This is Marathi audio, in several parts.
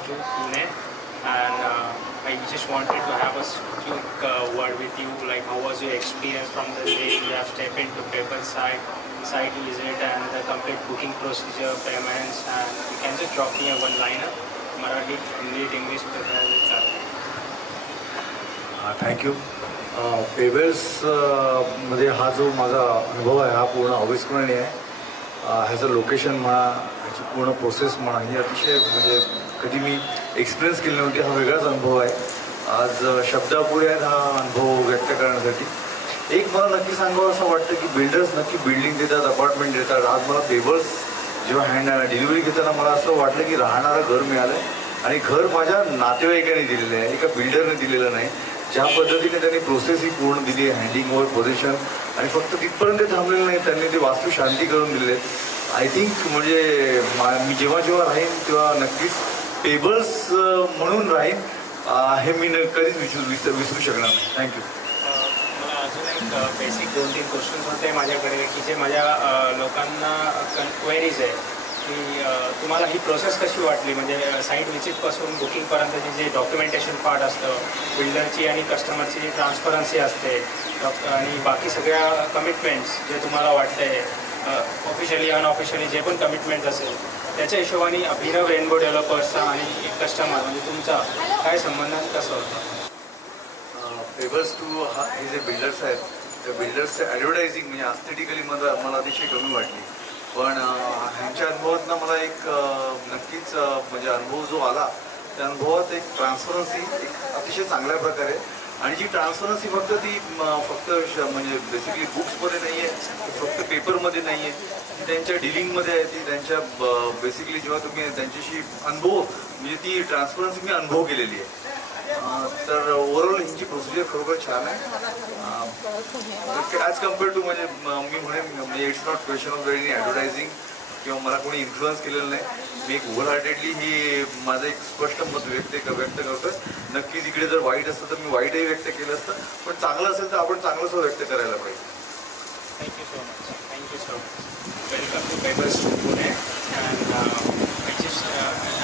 to Pune, and I just wanted to have a quick word with you. Like, how was your experience from the day you have stepped into paper site visit, and the complete booking procedure, payments, and you can just drop me a one-liner, Marathi, Hindi, English, thank you. Pebbles मध्ये हा जो माझा अनुभव आहे हा पूर्ण अविस्मरणीय आहे. ह्याचं लोकेशन म्हणा, ह्याची पूर्ण प्रोसेस म्हणा, ही अतिशय म्हणजे कधी मी एक्सपिरियन्स केली नव्हती. हा वेगळाच अनुभव आहे. आज शब्दापुरे आहेत हा अनुभव व्यक्त करण्यासाठी. एक मला नक्की सांगावं असं वाटतं की बिल्डर्स नक्की बिल्डिंग देतात, अपार्टमेंट देतात. आज मला पेबल्स जेव्हा डिलिव्हरी घेताना मला असं वाटलं की राहणारं घर मिळालं आहे आणि घर माझ्या नातेवाईकाने दिलेलं आहे, एका बिल्डरने दिलेलं नाही. ज्या पद्धतीने त्यांनी प्रोसेस ही पूर्ण दिली आहे, हँडिंग ओव्हर पोझिशन, आणि फक्त तिथपर्यंत थांबलेलं नाही, त्यांनी ते वास्तू शांती करून दिले. आय थिंक म्हणजे मी जेव्हा जेव्हा राहीन तेव्हा नक्कीच पेबल्स म्हणून राहीन. हे मी कधीच विसरू शकणार नाही. थँक्यू. मला अजून एक बेसिक 2-3 क्वेश्चन्स होते माझ्याकडे की जे माझ्या लोकांना क्वेरीज आहे की तुम्हाला ही प्रोसेस कशी वाटली. म्हणजे साईट व्हिजिटपासून बुकिंगपर्यंतची जे डॉक्युमेंटेशन पार्ट असतं, बिल्डरची आणि कस्टमरची जी ट्रान्सपरन्सी असते, आणि बाकी सगळ्या कमिटमेंट्स जे तुम्हाला वाटते ऑफिशियली अनऑफिशियली जे पण कमिटमेंट्स असेल, त्याच्या हिशोबाने अभिनव रेनबो डेव्हलपर्सचा आणि कस्टमर म्हणजे तुमचा काय संबंध कसं होतं. पेबल्स टू हे जे बिल्डर्स आहेत, त्या बिल्डर्सचं ॲडव्हर्टायझिंग म्हणजे ॲस्थेटिकली मला अतिशय कमी वाटली. पण ह्यांच्या अनुभवातनं मला एक नक्कीच म्हणजे अनुभव जो आला त्या अनुभवात एक ट्रान्सपरन्सी एक अतिशय चांगल्या प्रकारे, आणि जी ट्रान्सपरन्सी फक्त म्हणजे बेसिकली बुक्समध्ये नाही आहे, फक्त पेपरमध्ये नाही आहे, ती त्यांच्या डिलिंगमध्ये आहे, ती त्यांच्या बेसिकली जेव्हा तुम्ही त्यांच्याशी अनुभव म्हणजे ती ट्रान्सपरन्सी मी अनुभव केलेली आहे. तर ओव्हरऑल ह्यांची प्रोसिजर खरोखर छान आहे ॲज कम्पेअर टू म्हणजे मी म्हणजे it's not question of any advertising किंवा मला कोणी इन्फ्लुअन्स केलेलं नाही. मी एक ओव्हर हार्टेडली ही माझं एक स्पष्ट मत व्यक्त करतोय. नक्कीच इकडे जर वाईट असतं तर मी वाईटही व्यक्त केलं असतं, पण चांगलं असेल तर आपण चांगलंच व्यक्त करायला पाहिजे. Thank you so much. Thank you so much. Welcome to Pebbles to Pune.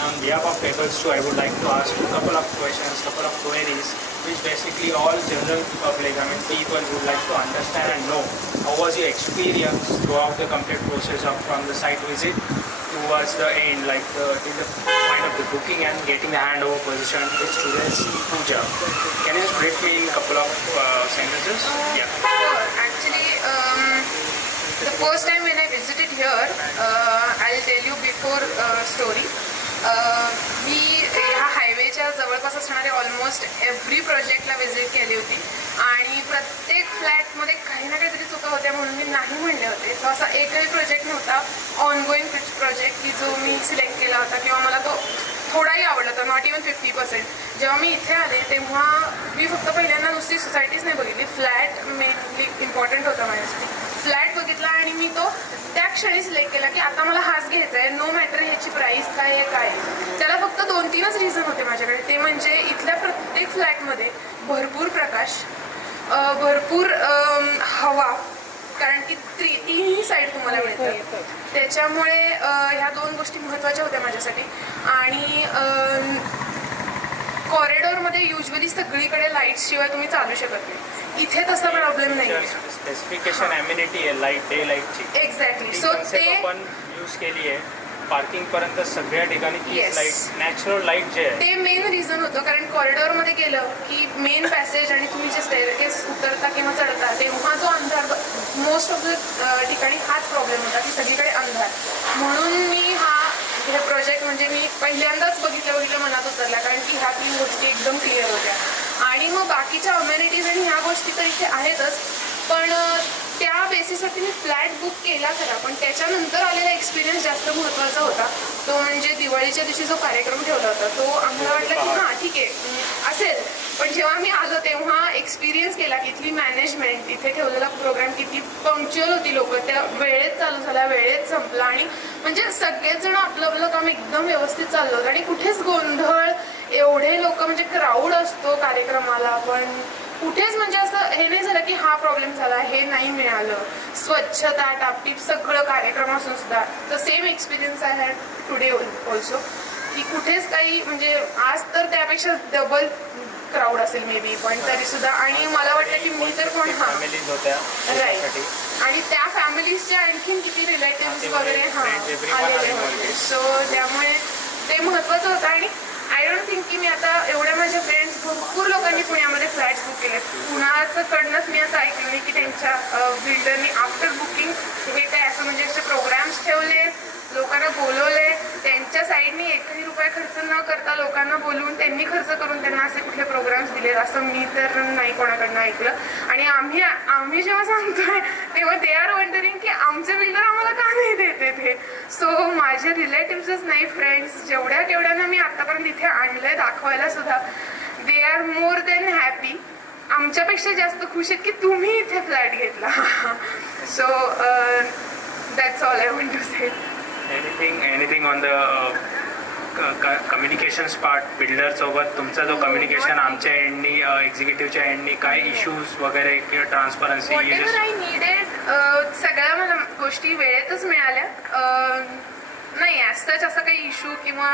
On behalf of Paybulls 2, I would like to ask you a couple of questions, couple of queries, which basically all general public, people would like to understand and know how was your experience throughout the complete process of from the site visit towards the end, like till the point of the booking and getting the handover position with students puja. Can you just brief me in a couple of sentences? Yeah. Sure. Actually, the first time when I visited here, I'll tell you before story. मी ह्या हायवेच्या जवळपास असणारे ऑलमोस्ट एव्हरी प्रोजेक्टला व्हिजिट केली होती आणि प्रत्येक फ्लॅटमध्ये काही ना काहीतरी चुका होत्या म्हणून मी नाही म्हणले होते. तो असा एकही प्रोजेक्ट नव्हता ऑनगोईंग प्रोजेक्ट की जो मी सिलेक्ट केला होता किंवा मला तो थोडाही आवडला होता, नॉट इवन 50%. जेव्हा मी इथे आले तेव्हा मी फक्त पहिल्यांदा नुसती सोसायटीच नाही बघितली, फ्लॅट मेनली इम्पॉर्टंट होता माझ्यासाठी. फ्लॅट बघितला आणि मी तो त्या क्षणी सिलेक्ट केला की आता मला हाच घ्यायचा आहे, नो मॅटर ह्याची प्राईस काय आहे काय. त्याला फक्त 2-3च रिझन होते माझ्याकडे. ते म्हणजे इथल्या प्रत्येक फ्लॅटमध्ये भरपूर प्रकाश, भरपूर हवा, कारण की तीनही साईड तुम्हाला मिळतात. त्याच्यामुळे ह्या 2 गोष्टी महत्त्वाच्या होत्या माझ्यासाठी. आणि कॉरिडॉरमध्ये युजली सगळीकडे लाईट्स शिवाय तुम्ही चालू शकत नाही. इथे तसा प्रॉब्लेम नाही. स्पेसिफिकेशन एम्युनिटी आहे लाईट, डे लाईटची. एक्झॅक्टली. सो ते आपण यूज केली आहे पार्किंग पर्यंत सगळ्या ठिकाणी लाईट, नॅचरल लाईट जे आहे ते मेन रिझन होतं. कारण कॉरिडॉरमध्ये गेलं की मेन पॅसेज आणि तुम्ही जे स्टेअरकेस उतरता किंवा चढता तेव्हा जो अंधार, मोस्ट ऑफ द ठिकाणी हाच प्रॉब्लेम होता की सगळीकडे अंधार. म्हणून मी हे प्रोजेक्ट म्हणजे मी पहिल्यांदाच बघितल्या मनात उतरला, कारण की ह्या 3 गोष्टी एकदम क्लिअर होत्या. आणि मग बाकीच्या अम्युनिटीज आणि ह्या गोष्टी तर इथे आहेतच, पण त्या बेसिसवरती मी फ्लॅट बुक केला खरा, पण त्याच्यानंतर आलेला एक्सपिरियन्स जास्त महत्त्वाचा होता. तो म्हणजे दिवाळीच्या दिवशी जो कार्यक्रम ठेवला होता तो आम्हाला वाटला की हां ठीक आहे असेल, पण जेव्हा मी आलो तेव्हा एक्सपिरियन्स केला की इथली मॅनेजमेंट, इथे ठेवलेला प्रोग्राम किती पंक्च्युअल होती. लोक त्या वेळेत चालू झाला, वेळेत संपला, आणि म्हणजे सगळेच जण आपलं काम एकदम व्यवस्थित चाललं होतं आणि कुठेच गोंधळ, एवढे लोक म्हणजे क्राऊड असतो कार्यक्रमाला, पण कुठेच म्हणजे असं हे नाही झालं की हा प्रॉब्लेम झाला, हे नाही मिळालं. स्वच्छता टापटीप सगळं कार्यक्रम असून सुद्धा the same experience I had today also. की कुठेच काही म्हणजे आज तर त्यापेक्षा डबल क्राऊड असेल मे बी, पण तरी सुद्धा. आणि मला वाटतं की मी तर कोण हां फॅमिलीज होत्या राईट, त्यासाठी. आणि त्या फॅमिलीजच्या आणखीन किती रिलेटिव्ह वगैरे हां friends, everyone are आलेले involved. होते. सो त्यामुळे ते महत्त्वाचं होतं. आणि आय डोंट थिंक की मी आता एवढ्या माझ्या फ्रेंड्स भरपूर लोकांनी पुण्यामध्ये फ्लॅट्स बुक केले. पुण्याचं कडनंच मी असं ऐकलं नाही की त्यांच्या बिल्डरनी आफ्टर बुकिंग हे काय असं म्हणजे असे प्रोग्राम्स ठेवले, लोकांना बोलवले, त्यांच्या साईडनी एकही रुपया खर्च न करता लोकांना बोलवून त्यांनी खर्च करून त्यांना असे कुठले प्रोग्राम्स दिलेत असं मी तर नाही कोणाकडनं ऐकलं. आणि आम्ही जेव्हा सांगतोय तेव्हा दे आर वंडरिंग की आमचे बिल्डर आम्हाला का नाही देते ते. सो माझे रिलेटिव्हच नाही, फ्रेंड्स जेवढ्या केवढ्यांना मी आतापर्यंत इथे आणलंय दाखवायला सुद्धा, they are more than happy. आमच्यापेक्षा जास्त खुश आहेत की तुम्ही इथे फ्लॅट घेतला. So that's all I want to say. Anything on the communications part, builder सोबत तुमचा जो कम्युनिकेशन आमच्या एंडनी एक्झिक्युटिव्हच्या एंडनी काय इश्यूज वगैरे किंवा transparency what ever I needed सगळ्या मला गोष्टी वेळेतच मिळाल्या. नाही ॲज सच असं काही इश्यू किंवा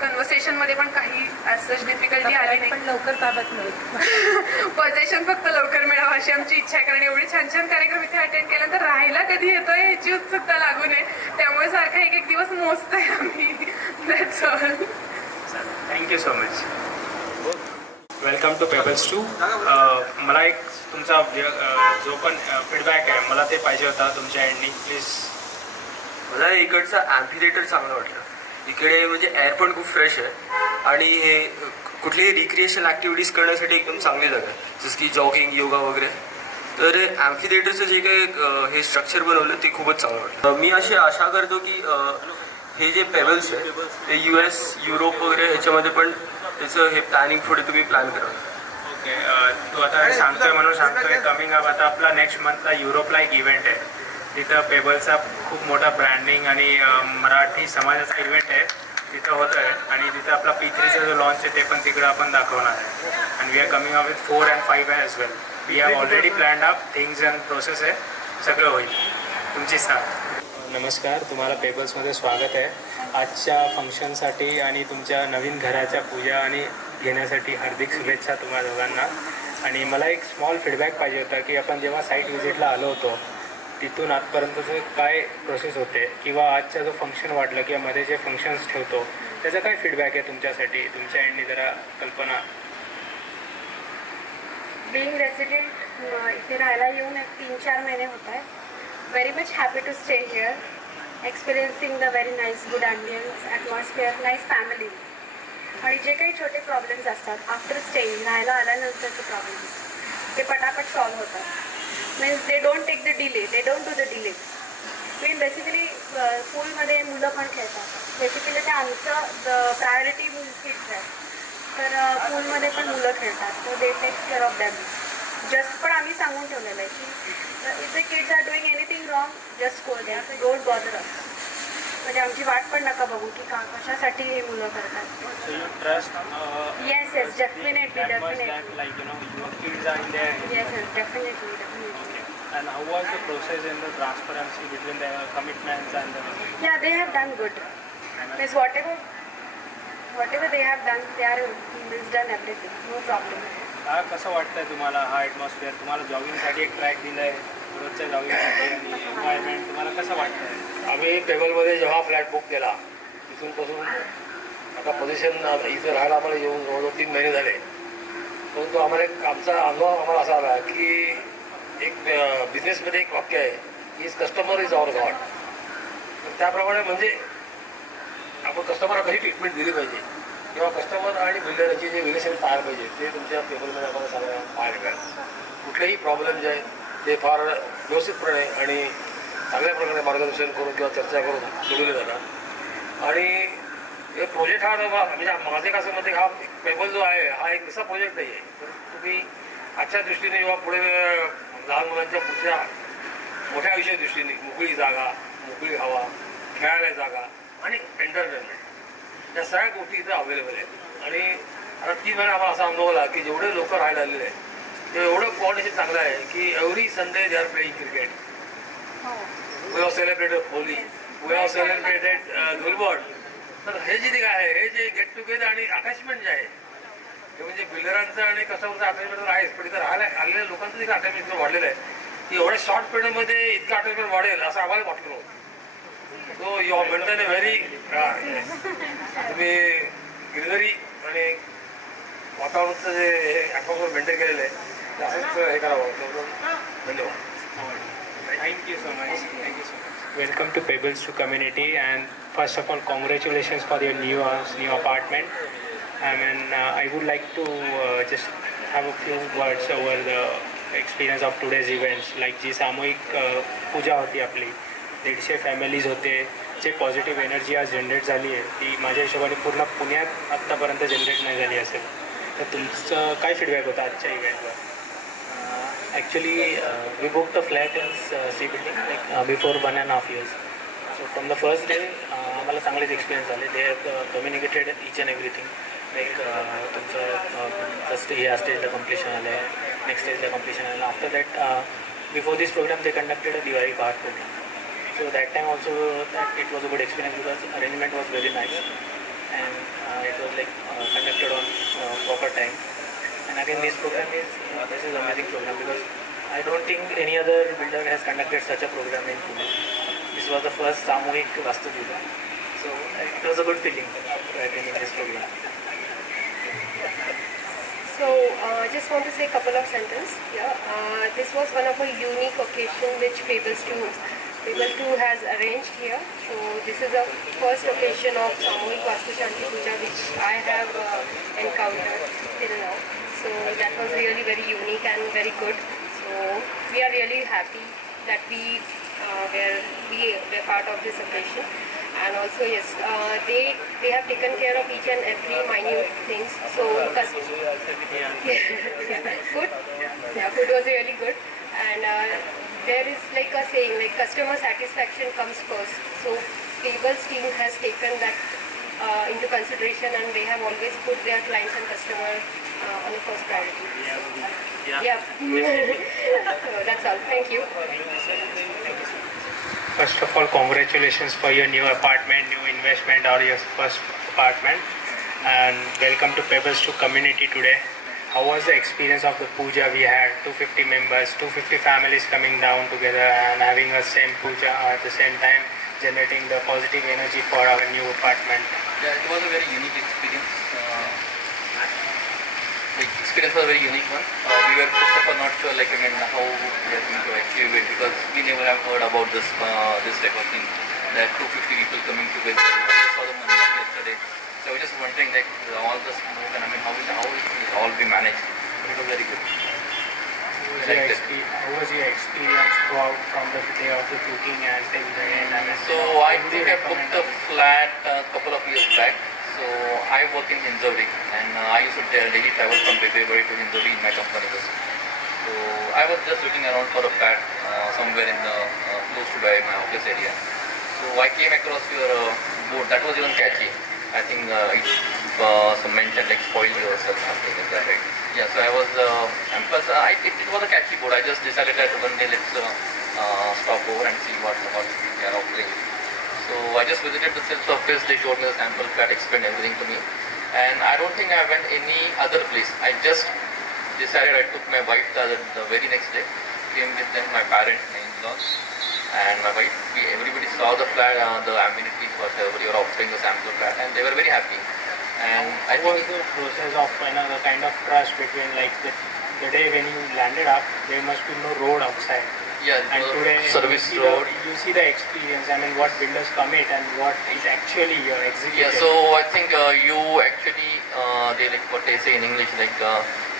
कन्व्हर्सेशनमध्ये पण काही ॲज सच डिफिकल्टी आली नाही. पण लवकर ताब्यात मिळेल. पोझिशन फक्त लवकर मिळावं अशी आमची इच्छा आहे. कारण एवढे छान छान कार्यक्रम इथे अटेंड केल्यानंतर राहायला कधी येतोय ह्याची उत्सुकता लागू नये. त्यामुळे सारखा एक एक दिवस मोजतोय आम्ही. That's all. Thank you so much. Welcome to Pebbles 2. मला एक तुमचा जो पण फीडबॅक आहे मला ते पाहिजे होता तुमच्या एंडनी प्लीज. मला इकडचा ॲम्फिथिएटर चांगलं वाटलं. इकडे म्हणजे एअर पण खूप फ्रेश आहे आणि हे कुठलीही रिक्रिएशनल ॲक्टिव्हिटीज करण्यासाठी एकदम चांगली जागा आहे, जसं की जॉगिंग, योगा वगैरे. तर ॲम्फिथिएटरचं जे काही हे स्ट्रक्चर बनवलं ते खूपच चांगलं वाटलं. मी अशी आशा करतो की हे जे पेबल्स आहे ते US, युरोप वगैरे ह्याच्यामध्ये पण त्याचं हे प्लॅनिंग पुढे तुम्ही प्लॅन करा. ओके. तू आता सांगतोय म्हणून सांगतोय, कमिंग अप आता आपला नेक्स्ट मंथला युरोपला एक इव्हेंट आहे. तिथं पेबलचा खूप मोठा ब्रँडिंग आणि मराठी समाजाचा इव्हेंट आहे तिथं होतं आहे. आणि तिथं आपला P3चा जो लॉन्च आहे ते पण तिकडं आपण दाखवणार आहे. And we are coming up with 4 and 5 as well. We have already planned up things and process आहे, सगळं होईल तुमची साथ. नमस्कार, तुम्हाला पेबल्समध्ये स्वागत आहे. आजच्या फंक्शनसाठी आणि तुमच्या नवीन घराच्या पूजा आणि घेण्यासाठी हार्दिक शुभेच्छा तुम्हा दोघांना. आणि मला एक स्मॉल फीडबॅक पाहिजे होता की आपण जेव्हा साईट व्हिजिटला आलो होतो तिथून आजपर्यंतचं काय प्रोसेस होते किंवा आजचा जो फंक्शन वाटलं किंवा मध्ये जे फंक्शन्स ठेवतो त्याचा काय फीडबॅक आहे तुमच्यासाठी, तुमच्या एंडनी जरा कल्पना. बिंग रेसिडेंट इथे राहायला येऊन 3-4 महिने होत आहे. Very much happy to stay here, experiencing the very nice good ambience, atmosphere, nice family. आणि जे काही छोटे प्रॉब्लेम्स असतात आफ्टर स्टेईंग, राहायला आल्यानंतरचे प्रॉब्लेम्स ते पटापट सॉल्व्ह होतात. Means they don't take the delay, they don't do the delay. Mean basically स्कूलमध्ये मुलं पण खेळतात. बेसिकली ते आमचं प्रायोरिटी किड्स आहे. तर स्कूलमध्ये पण मुलं खेळतात, तर they take care of them. Just पण आम्ही सांगून ठेवलेलं आहे की if the kids are doing anything wrong just go there, don't bother us. म्हणजे आमची वाट पण नका बघू की कशासाठी हे मुलं करतात. Yes yes definitely definitely. Yes yes definitely definitely. And how was the process in the transparency between the commitments and the... Yeah, they have done good. Means whatever they have done, they are done everything. No problem. कसं वाटतंय तुम्हाला हा ॲटमॉस्फिअर? तुम्हाला जॉगिंगसाठी एक ट्रॅक दिलाय रोजच्या जॉगिंगसाठी आणि एन्व्हायरमेंट तुम्हाला कसं वाटतंय? आम्ही पेबलमध्ये जेव्हा फ्लॅट बुक केला तिथूनपासून आता पोझिशन इथं राहायला आम्हाला येऊन जवळजवळ 3 महिने झाले. परंतु आम्हाला आमचा अनुभव आम्हाला असा आला की एक बिझनेसमध्ये एक वाक्य आहे, is customer is our God. त्याप्रमाणे म्हणजे आपण कस्टमरला कशी ट्रीटमेंट दिली पाहिजे किंवा कस्टमर आणि बिल्डरची जे रिलेशन तयार पाहिजे ते तुमच्या पेबलमध्ये आम्हाला सगळ्या पाहायला मिळालं. कुठलेही प्रॉब्लेम जे आहेत ते फार व्यवस्थितपणे आणि चांगल्या प्रकारे मार्गदर्शन करून किंवा चर्चा करून सोडवले जातात. आणि हे प्रोजेक्ट हा म्हणजे माझे कसं मध्ये हा पेबल जो आहे हा एक असा प्रोजेक्ट नाही आहे. तर तुम्ही आजच्या दृष्टीने किंवा पुढे लहान मुलांच्या पुढच्या मोठ्या आयुष्याच्या दृष्टीने मोकळी जागा, मोकळी हवा, खेळायला जागा आणि एंटरटेनमेंट या सगळ्या गोष्टी इथं अवेलेबल आहेत. आणि आता 3 महिने आम्हाला असा अनुभव आला की जेवढे लोक राहायला आलेले आहेत ते एवढं कोऑर्डिनेशन चांगलं आहे की every Sunday they are playing cricket. We have celebrated Holi, we have celebrated Dhulwad, तर हे जे काय आहे, हे जे गेट टुगेदर आणि अटॅचमेंट जे आहे, हे म्हणजे बिल्डरांचं आणि कस्टमरचं अटॅचमेंट तर आहेच, पण इथं राहायला आलेल्या लोकांचं देखील अटॅचमेंट इतकं वाढलेलं आहे की एवढ्या शॉर्ट पिरियडमध्ये इतकं अटॅचमेंट वाढेल असं आम्हाला वाटलं नव्हतं. So you maintain a very तुम्ही ग्रीनरी आणि वातावरणाचं जे ॲटमॉस्फिअर मेंटेन केलेलं आहे ते असंच हे करावं. धन्यवाद. Thank you so much. Thank you so much. Welcome to Pebbles to community, and first of all, congratulations for your new house, new apartment. I would like to just have a few words over the experience of today's events. Like जी सामूहिक पूजा होती आपली, 150 फॅमिलीज होते, जे पॉझिटिव्ह एनर्जी आज जनरेट झाली आहे ती माझ्या हिशोबाने पूर्ण पुण्यात आत्तापर्यंत जनरेट नाही झाली असेल. तर तुमचं काय फीडबॅक होता आजच्या इव्हेंटवर? Actually, we booked a flat in C building before 1.5 years. So from the first day, आम्हाला चांगलेच एक्सपिरियन्स झाले. They have communicated each and everything. Like तुमचं फर्स्ट ह्या स्टेजला कम्प्लिशन आलं आहे, नेक्स्ट स्टेजला कम्प्लिशन आलं. After that before this programme they conducted a Diwali card program. So that time also that it was a good experience because arrangement was very nice and it was like conducted on proper time. And again, this program this is amazing program because I don't think any other builder has conducted such a program in Pune. This was the first Samuhik Vastu Puja, so it was a good feeling after attending this program. So, just want to say a couple of sentences here. This was one of a unique occasion which Pebbles 2 has arranged here. So, this is the first occasion of Samuhik Vastu Shanti Puja which I have encountered till now. So, that was really very unique and very good. So, we are really happy that we were part of this occasion. And also, yes, they have taken care of each and every minute things. So, food, food was really good. And there is like a saying, like customer satisfaction comes first. So, Pebbles team has taken that into consideration, and they have always put their clients and customers on the first priority. Yeah. So that's all. Thank you. First of all, congratulations for your new apartment, new investment, or your first apartment, and welcome to Pebbles to community today. How was the experience of the puja we had? 250 members, 250 families coming down together and having a same puja at the same time, generating the positive energy for our new apartment. Yeah, it was a very unique experience. The experience was a very unique one. We were first of all not sure, like how we are going to achieve it because we never have heard about this type of thing. There are 250 people coming together. I just saw the money yesterday, so I was just wondering like all the smoke and how will it all be managed? It was very good. How was your experience throughout from the day of the booking and till the end? So I think I booked a flat a couple of years back. So I work in Hinjawadi and I used to daily travel from Bebewadi to Hinjawadi in my company. So I was just looking around for a flat somewhere in the close to my office area. So I came across your board. That was even catchy. I think some mentioned like spoil yourself, something like that, right? Yeah, so I was, and plus it was a catchy board. I just decided that one day let's stop over and see what they are offering. So I just visited the sales office. They showed me the sample flat, explained everything to me. And I don't think I went any other place. I just decided I took my wife the very next day. Came with them, my parents, my in-laws, and my wife. Everybody saw the flat, the amenities, whatever you were offering, the sample flat, and they were very happy. And I What think was the process of the kind of trust between like the day when you landed up, there must be no road outside. yeah, And today service you see road. you see the experience. I mean, what builders commit and what is actually your execution. Yeah, so I think you actually, they like what they say in English, like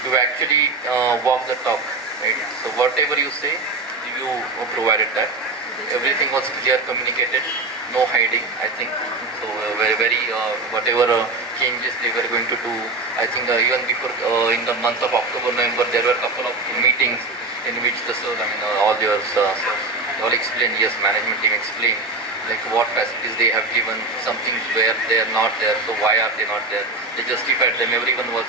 you actually walk the talk, right? So whatever you say, you provided that. Everything was clear, communicated, no hiding, I think. So very whatever changes they were going to do. I think even before in the month of October, November, there were a couple of meetings in which the all your all explained. Yes, management team explained like what facilities they have given, some things where they are not there, so why are they not there? They justified them, everyone was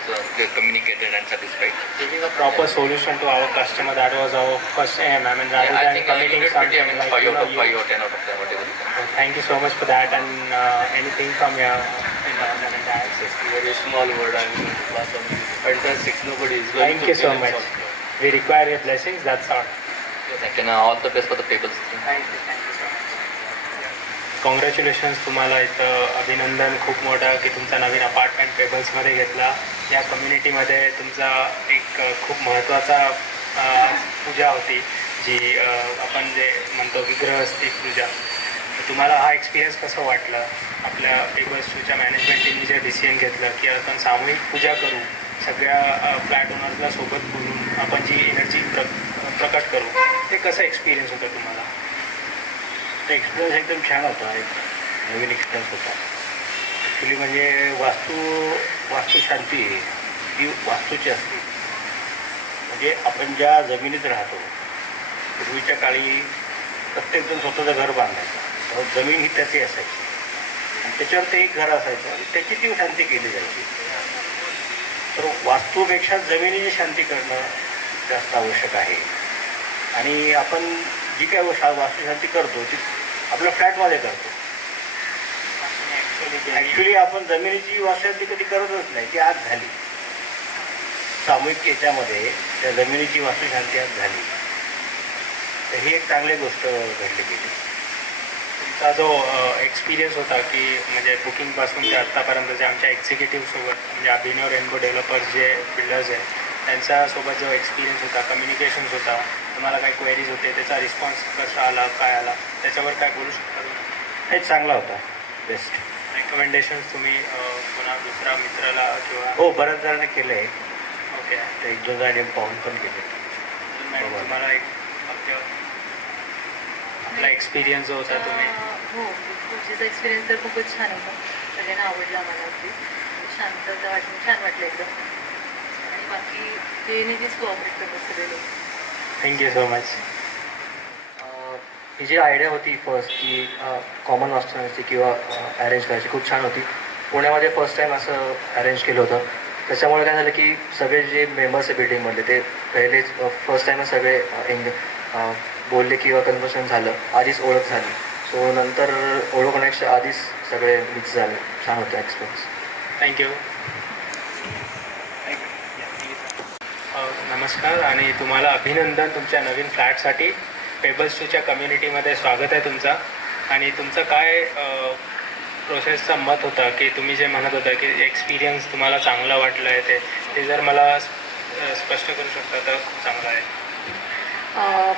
communicated and satisfied. Giving a proper solution to our customer, that was our first aim. I mean, rather I than think committing you did something pretty, I mean, like 5 out of 5 or 10 out of 10, whatever you can. Thank you so much for that. And anything from your mom and dad? Very small word. I mean, fantastic. Nobody is going Thank to you so feel much. insult. We require your blessings. That's all. Thank you. All the best for the papers. Thank you so much. Congratulations तुम्हाला इथं अभिनंदन खूप मोठा की तुमचा नवीन अपार्टमेंट पेबल्समध्ये घेतला. या कम्युनिटीमध्ये तुमचा एक खूप महत्त्वाचा पूजा होती जी आपण जे म्हणतो की गृहस्थी पूजा. तुम्हाला हा एक्सपिरियन्स कसं वाटलं? आपल्या पेबल्स टूच्या मॅनेजमेंट टीमने जे डिसिजन घेतलं की आपण सामूहिक पूजा करू, सगळ्या फ्लॅट ओनर्सला सोबत बोलून आपण जी एनर्जी प्रकट करू, ते कसं एक्सपिरियन्स होतं तुम्हाला? एक्सपिरियन्स एकदम छान होता. एक नवीन एक्सपिरियन्स होता. ॲक्च्युली म्हणजे वास्तुशांती ही वास्तूची असते. म्हणजे आपण ज्या जमिनीत राहतो, पूर्वीच्या काळी प्रत्येकजण स्वतःचं घर बांधायचं, तर जमीन ही त्याची असायची आणि त्याच्यावर ते एक घर असायचं आणि त्याची ती शांती केली जायची. तर वास्तूपेक्षा जमिनीची शांती करणं जास्त आवश्यक आहे. आणि आपण जी काय वास्तुशांती करतो ती आपल्या फ्लॅटमध्ये करतो. ॲक्च्युली आपण जमिनीची वास्तुशांती कधी करतच नाही, ती आज झाली. सामूहिक याच्यामध्ये त्या जमिनीची वास्तुशांती आज झाली. तर ही एक चांगली गोष्ट घडली गेली. तुमचा जो एक्सपिरियन्स होता की म्हणजे बुकिंगपासून ते आत्तापर्यंत जे आमच्या एक्झिक्युटिव्हसोबत म्हणजे अभिनव रेनबो डेव्हलपर्स जे बिल्डर्स आहेत त्यांच्यासोबत जो एक्सपिरियन्स होता, कम्युनिकेशन्स होता, तुम्हाला काही क्वेरीज होते, त्याचा रिस्पॉन्स कसा आला, काय आला, त्याच्यावर काय बोलू शकता तुम्ही? हे चांगला होता. बेस्ट रेकमेंडेशन्स तुम्ही पुन्हा दुसऱ्या मित्राला किंवा हो बऱ्याच जणांनी केलं आहे. ओके. ते एक दोन जणांनी पाहून पण केले. तुम्हाला एक फक्त आपला एक्सपिरियन्स जो होता तुम्ही हो, तुमचा एक्सपिरियन्स तर खूपच छान होता. सगळ्यांना आवडला मला. अगदी शांतता वाटली, छान वाटलं एकदम. आणि बाकी ते नेहमीच कोऑपरेट करतात सगळे लोक. Thank you so much. ही जी आयडिया होती फर्स्ट की कॉमन वास्तुशांती किंवा अरेंज करायची खूप छान होती. पुण्यामध्ये फर्स्ट टाईम असं अरेंज केलं होतं. त्याच्यामुळे काय झालं की सगळे जे मेंबर्स आहे बिल्डिंगमधले ते पहिलेच फर्स्ट टाईमच सगळे बोलले किंवा कन्व्हर्सेशन झालं, आधीच ओळख झाली. सो नंतर ओळख होण्याच्या आधीच सगळे मिक्स झाले. छान होतं एक्सपिरियन्स. थँक्यू. नमस्कार आणि तुम्हाला अभिनंदन तुमच्या नवीन फ्लॅटसाठी. पेबल्स टूच्या कम्युनिटीमध्ये स्वागत आहे तुमचा. आणि तुमचं काय प्रोसेसचा मत होता की तुम्ही जे म्हणत होता की एक्सपिरियन्स तुम्हाला चांगला वाटलं आहे ते जर मला स्पष्ट करू शकता तर खूप चांगलं आहे.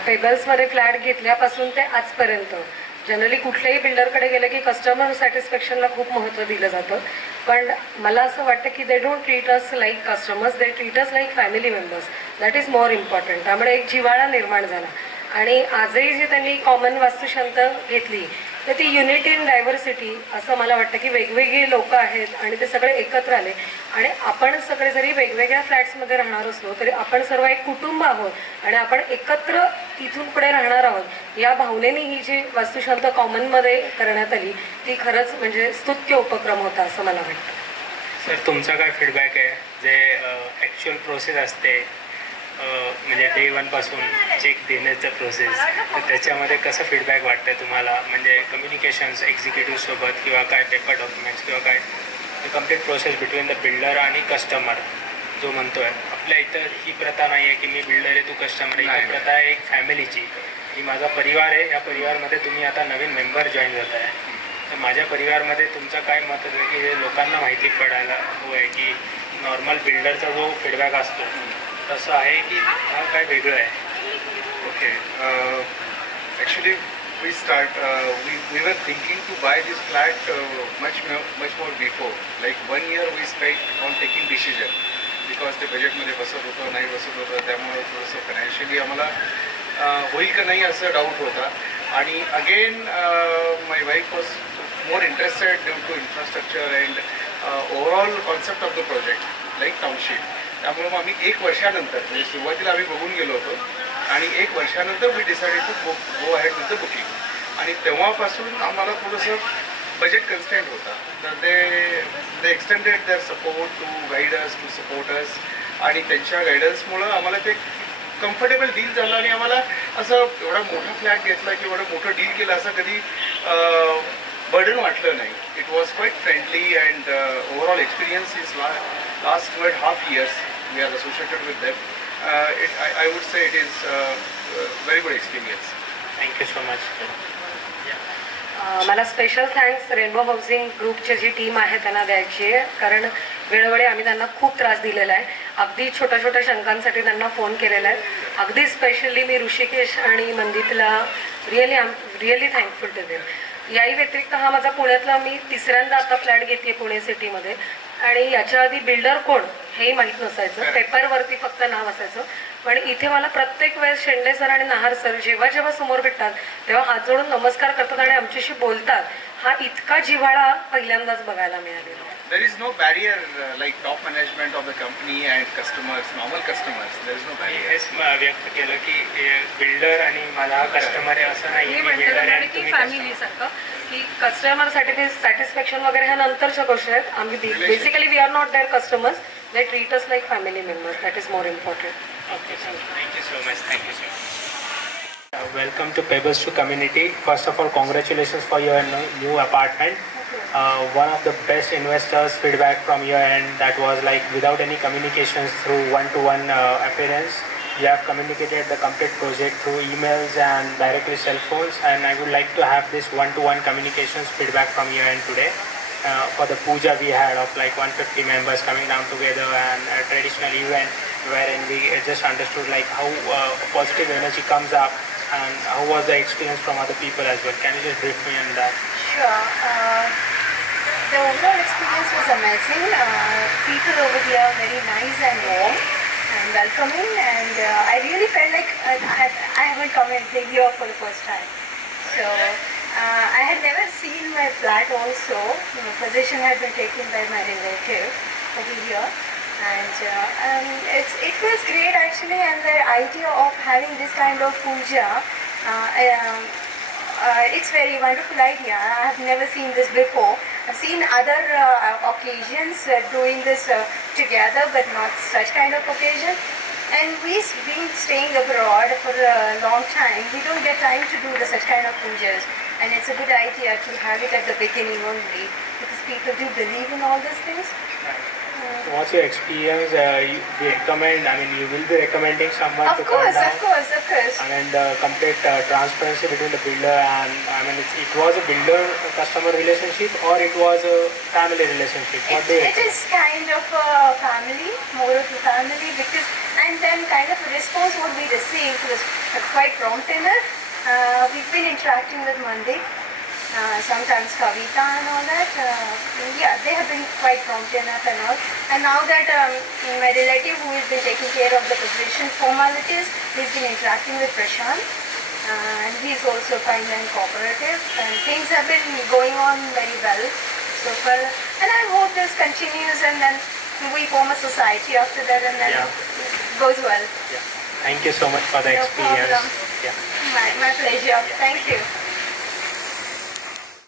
पेबल्समध्ये फ्लॅट घेतल्यापासून ते आजपर्यंत जनरली कुठल्याही बिल्डरकडे गेलं की कस्टमर सॅटिस्फॅक्शनला खूप महत्त्व दिलं जातं. पण मला असं वाटतं की they don't treat us like customers, they treat us like family members. That is more important. त्यामुळे एक जिव्हाळा निर्माण झाला. आणि आजही जी त्यांनी कॉमन वास्तुशांत घेतली तर ती युनिटी इन डायव्हर्सिटी असं मला वाटतं की वेगवेगळी लोकं आहेत आणि ते सगळे एकत्र आले. आणि आपण सगळे जरी वेगवेगळ्या फ्लॅट्समध्ये राहणार असलो तरी आपण सर्व एक कुटुंब आहोत आणि आपण एकत्र इथून पुढे राहणार आहोत. या भावनेने ही जी वास्तुशांत कॉमनमध्ये करण्यात आली ती खरंच म्हणजे स्तुत्य उपक्रम होता असं मला वाटतं. सर तुमचा काय फीडबॅक आहे जे ॲक्च्युअल प्रोसेस असते म्हणजे डे वनपासून चेक देण्याचं प्रोसेस, तर त्याच्यामध्ये कसं फीडबॅक वाटतं तुम्हाला? म्हणजे कम्युनिकेशन्स एक्झिक्युटिव्हसोबत किंवा काय पेपर डॉक्युमेंट्स किंवा काय complete process between the builder आणि कस्टमर जो म्हणतो आहे. आपल्या इथं ही प्रथा नाही आहे की मी बिल्डर आहे तू कस्टमर आहे. ही प्रथा आहे एक फॅमिलीची की माझा परिवार आहे, या परिवारमध्ये तुम्ही आता नवीन मेंबर जॉईन होत आहे. तर माझ्या परिवारमध्ये तुमचं काय मत आहे की हे लोकांना माहिती पडायला हवं आहे की नॉर्मल बिल्डरचा जो फीडबॅक असतो तसं आहे की हा काय वेगळं आहे? Okay. Actually, we were thinking to buy this flat much more before. Like 1 year we spent on taking decision because ते बजेटमध्ये बसत होतं नाही बसत होतं. त्यामुळे थोडंसं फायनान्शियली आम्हाला होईल का नाही असं डाऊट होता. आणि again my wife was more interested due to infrastructure and overall concept of the project like township. त्यामुळे मग आम्ही 1 वर्षानंतर म्हणजे सुरुवातीला आम्ही बघून गेलो होतो आणि 1 वर्षानंतर we decided to go ahead with the booking. आणि तेव्हापासून आम्हाला थोडंसं बजेट कन्स्टेंट होता. तर they extended their support to guide us, to support us. आणि त्यांच्या गायडन्समुळं आम्हाला ते कम्फर्टेबल डील झालं. आणि आम्हाला असं एवढा मोठा फ्लॅट घेतला किंवा एवढं मोठं डील केलं असं कधी बर्डन वाटलं नाही. It was quite friendly and overall experience is last 2.5 years we are associated with them. I would say it is very good experience. Thank you so much. मला स्पेशल थँक्स रेनबो हाऊसिंग ग्रुपची जी टीम आहे त्यांना द्यायची आहे, कारण वेळोवेळी आम्ही त्यांना खूप त्रास दिलेला आहे. अगदी छोट्या छोट्या शंकांसाठी त्यांना फोन केलेला आहे. अगदी स्पेशली मी ऋषिकेश आणि मंदितला रिअली थँकफुल टू देम. याही व्यतिरिक्त हा माझा पुण्यातला मी तिसऱ्यांदा आता फ्लॅट घेते पुणे सिटीमध्ये, आणि याच्या आधी बिल्डर कोण हेही माहीत नसायचं. पेपरवरती फक्त नाव असायचं, पण इथे मला प्रत्येक वेळेस शेंडे सर आणि नाहर सर जेव्हा समोर भेटतात तेव्हा हात जोडून नमस्कार करतात आणि आमच्याशी बोलतात. हा इतका जिव्हाळा पहिल्यांदाच बघायला मिळालेला. There is no barrier like top management of the company and customers, normal customers. There is no barrier. हेच व्यक्त केलं की बिल्डर आणि माझा कस्टमर आहे असं नाही. मी म्हणते की फॅमिली सारखं, की कस्टमर सॅटिस्फॅक्शन वगैरे ह्या नंतरच्या गोष्टी आहेत. आम्ही basically we are not their customers, they treat us like family members. That is more important. Okay, so thank you so much. Thank you so much. Welcome to Pebbles 2 community. First of all, congratulations for your new apartment. One of the best investors feedback from your end, that was like without any communications through one-to-one appearance. You have communicated the complete project through emails and directly cell phones, and I would like to have this one-to-one communications feedback from your end today. For the puja we had of like 150 members coming down together, and a traditional event wherein we just understood like how positive energy comes up, and how was the experience from other people as well. Can you just brief me on that? Sure. The overall experience was amazing. People over here are very nice and warm and welcoming, and I really felt like I haven't come in here for the first time. So I had never seen my flat also. Possession had been taken by my relative over here, and it was great actually. And the idea of having this kind of puja, it's very wonderful idea. I have never seen this before. I've seen other occasions doing this together, but not such kind of occasion. And we've been staying abroad for a long time. We don't get time to do such kind of pujas, and it's a good idea to have it at the beginning only, because people do believe in all these things. So what's your experience? You recommend, I mean, you will be recommending someone to come down? Of course. I mean, the complete transparency between the builder and, I mean, it was a builder-customer relationship, or it was a family relationship? What do you It is kind of a family, more of a family, because, and then kind of a response what we received was quite prompt enough. We've been interacting with Mandir, sometimes Kavita and all that. Yeah, they have been quite prompt enough and all. And now that my relative who has been taking care of the possession formalities, he's been interacting with Prashant. And he's also kind and cooperative. And things have been going on very well so far. And I hope this continues, and then we form a society after that, and then it goes well. Yeah. Thank you so much for the No experience. problem. Yeah. My pleasure. Thank you.